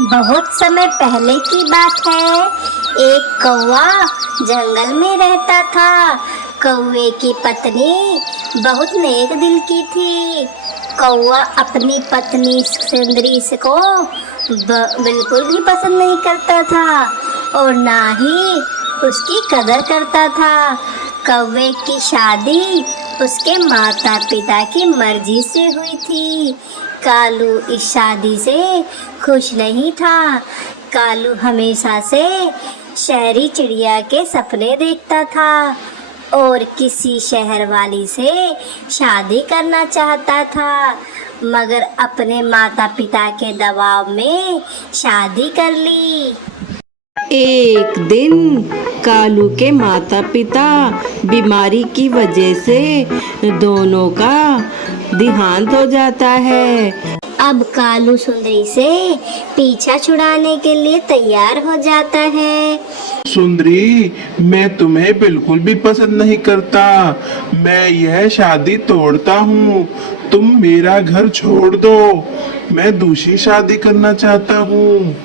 बहुत समय पहले की बात है। एक कौवा जंगल में रहता था। कौवे की पत्नी बहुत नेक दिल की थी। कौवा अपनी पत्नी सुंदरी को बिल्कुल भी पसंद नहीं करता था और ना ही उसकी कदर करता था। कौवे की शादी उसके माता पिता की मर्जी से हुई थी। कालू इस शादी से खुश नहीं था। कालू हमेशा से शहरी चिड़िया के सपने देखता था और किसी शहर वाली से शादी करना चाहता था, मगर अपने माता पिता के दबाव में शादी कर ली। एक दिन कालू के माता पिता बीमारी की वजह से दोनों का देहांत हो जाता है। अब कालू सुंदरी से पीछा छुड़ाने के लिए तैयार हो जाता है। सुंदरी, मैं तुम्हें बिल्कुल भी पसंद नहीं करता। मैं यह शादी तोड़ता हूँ। तुम मेरा घर छोड़ दो। मैं दूसरी शादी करना चाहता हूँ।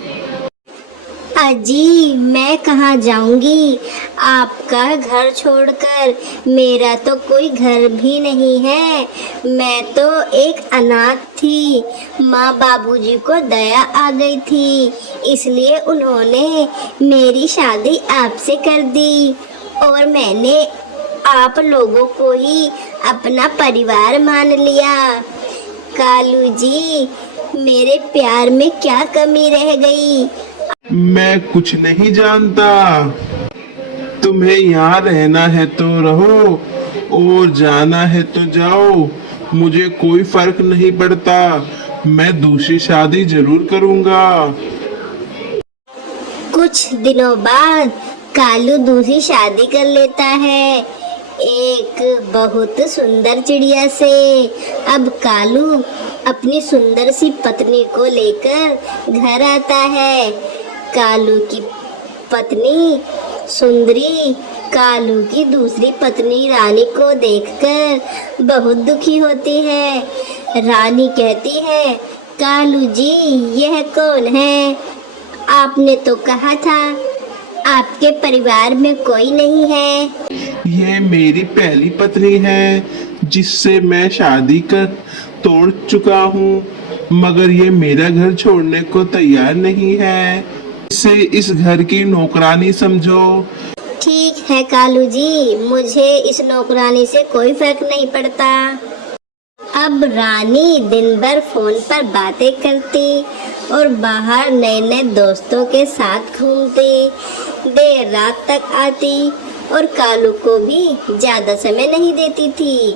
अजी, मैं कहाँ जाऊंगी आपका घर छोड़कर। मेरा तो कोई घर भी नहीं है। मैं तो एक अनाथ थी। माँ बाबूजी को दया आ गई थी, इसलिए उन्होंने मेरी शादी आपसे कर दी और मैंने आप लोगों को ही अपना परिवार मान लिया। कालू जी, मेरे प्यार में क्या कमी रह गई? मैं कुछ नहीं जानता। तुम्हें यहाँ रहना है तो रहो और जाना है तो जाओ। मुझे कोई फर्क नहीं पड़ता। मैं दूसरी शादी जरूर करूँगा। कुछ दिनों बाद कालू दूसरी शादी कर लेता है, एक बहुत सुंदर चिड़िया से। अब कालू अपनी सुंदर सी पत्नी को लेकर घर आता है। कालू की पत्नी सुंदरी कालू की दूसरी पत्नी रानी को देखकर बहुत दुखी होती है। रानी कहती है, कालू जी, यह कौन है? आपने तो कहा था आपके परिवार में कोई नहीं है। यह मेरी पहली पत्नी है, जिससे मैं शादी कर तोड़ चुका हूँ, मगर ये मेरा घर छोड़ने को तैयार नहीं है। इसे इस घर की नौकरानी समझो। ठीक है कालू जी, मुझे इस नौकरानी से कोई फर्क नहीं पड़ता। अब रानी दिन भर फोन पर बातें करती और बाहर नए नए दोस्तों के साथ घूमती। देर रात तक आती और कालू को भी ज्यादा समय नहीं देती थी।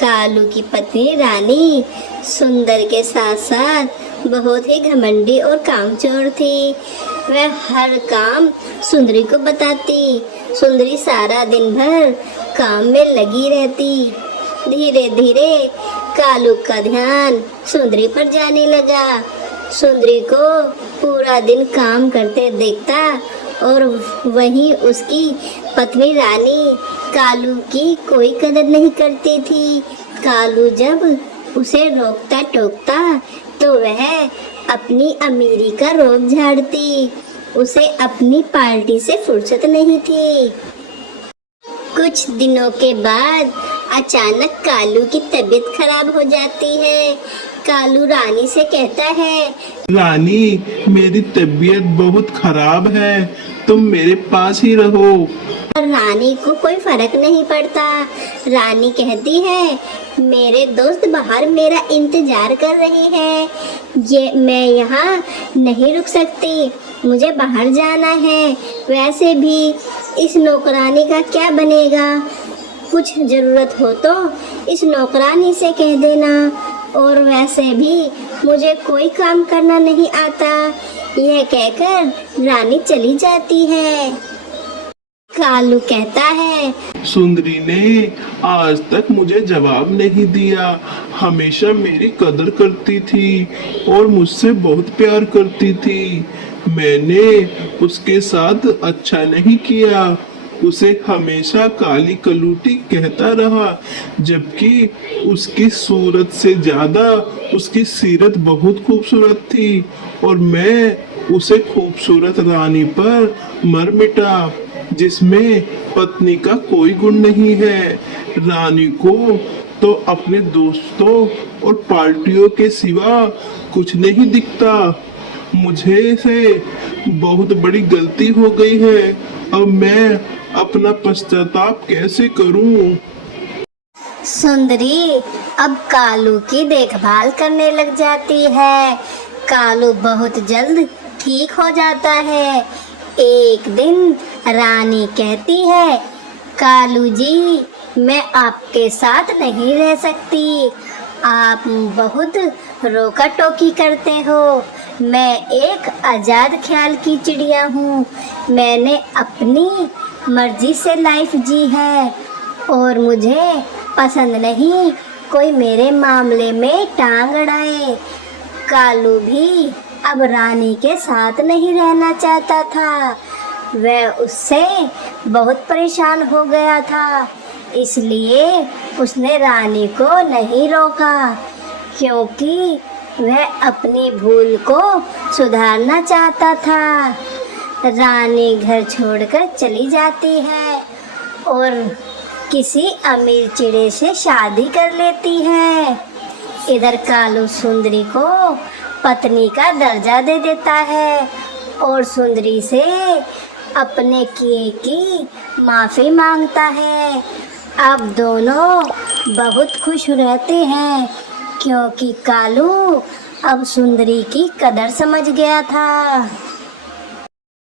कालू की पत्नी रानी सुंदर के साथ साथ बहुत ही घमंडी और कामचोर थी। वह हर काम सुंदरी को बताती। सुंदरी सारा दिन भर काम में लगी रहती। धीरे धीरे कालू का ध्यान सुंदरी पर जाने लगा। सुंदरी को पूरा दिन काम करते देखता और वहीं उसकी पत्नी रानी कालू की कोई कदर नहीं करती थी। कालू जब उसे रोकता टोकता तो वह अपनी अमीरी का रोब झाड़ती। उसे अपनी पार्टी से फुर्सत नहीं थी। कुछ दिनों के बाद अचानक कालू की तबीयत खराब हो जाती है। कालू रानी से कहता है, रानी, मेरी तबीयत बहुत खराब है। तुम मेरे पास ही रहो। पर रानी को कोई फर्क नहीं पड़ता। रानी कहती है, मेरे दोस्त बाहर मेरा इंतजार कर रहे हैं। ये मैं यहाँ नहीं रुक सकती, मुझे बाहर जाना है। वैसे भी इस नौकरानी का क्या बनेगा? कुछ जरूरत हो तो इस नौकरानी से कह देना। और वैसे भी मुझे कोई काम करना नहीं आता। यह कहकर रानी चली जाती है। कालू कहता है, सुंदरी ने आज तक मुझे जवाब नहीं दिया। हमेशा मेरी कदर करती थी और मुझसे बहुत प्यार करती थी। मैंने उसके साथ अच्छा नहीं किया उसे हमेशा काली कलूटी कहता रहा, जबकि उसकी सूरत से ज्यादा उसकी सीरत बहुत खूबसूरत थी और मैं उसे खूबसूरत रानी पर मर मिटा जिसमें पत्नी का कोई गुण नहीं है। रानी को तो अपने दोस्तों और पार्टियों के सिवा कुछ नहीं दिखता। मुझे से बहुत बड़ी गलती हो गई है। अब मैं अपना पश्चाताप कैसे करूं? सुंदरी अब कालू की देखभाल करने लग जाती है। कालू बहुत जल्द ठीक हो जाता है। एक दिन रानी कहती है, कालू जी, मैं आपके साथ नहीं रह सकती। आप बहुत रोका टोकी करते हो। मैं एक आजाद ख्याल की चिड़िया हूँ। मैंने अपनी मर्जी से लाइफ जी है और मुझे पसंद नहीं कोई मेरे मामले में टांग अड़ाए। कालू भी अब रानी के साथ नहीं रहना चाहता था। वह उससे बहुत परेशान हो गया था, इसलिए उसने रानी को नहीं रोका, क्योंकि वह अपनी भूल को सुधारना चाहता था। रानी घर छोड़कर चली जाती है और किसी अमीर चिड़े से शादी कर लेती है। इधर कालू सुंदरी को पत्नी का दर्जा दे देता है और सुंदरी से अपने किए की माफ़ी मांगता है। अब दोनों बहुत खुश रहते हैं, क्योंकि कालू अब सुंदरी की कदर समझ गया था।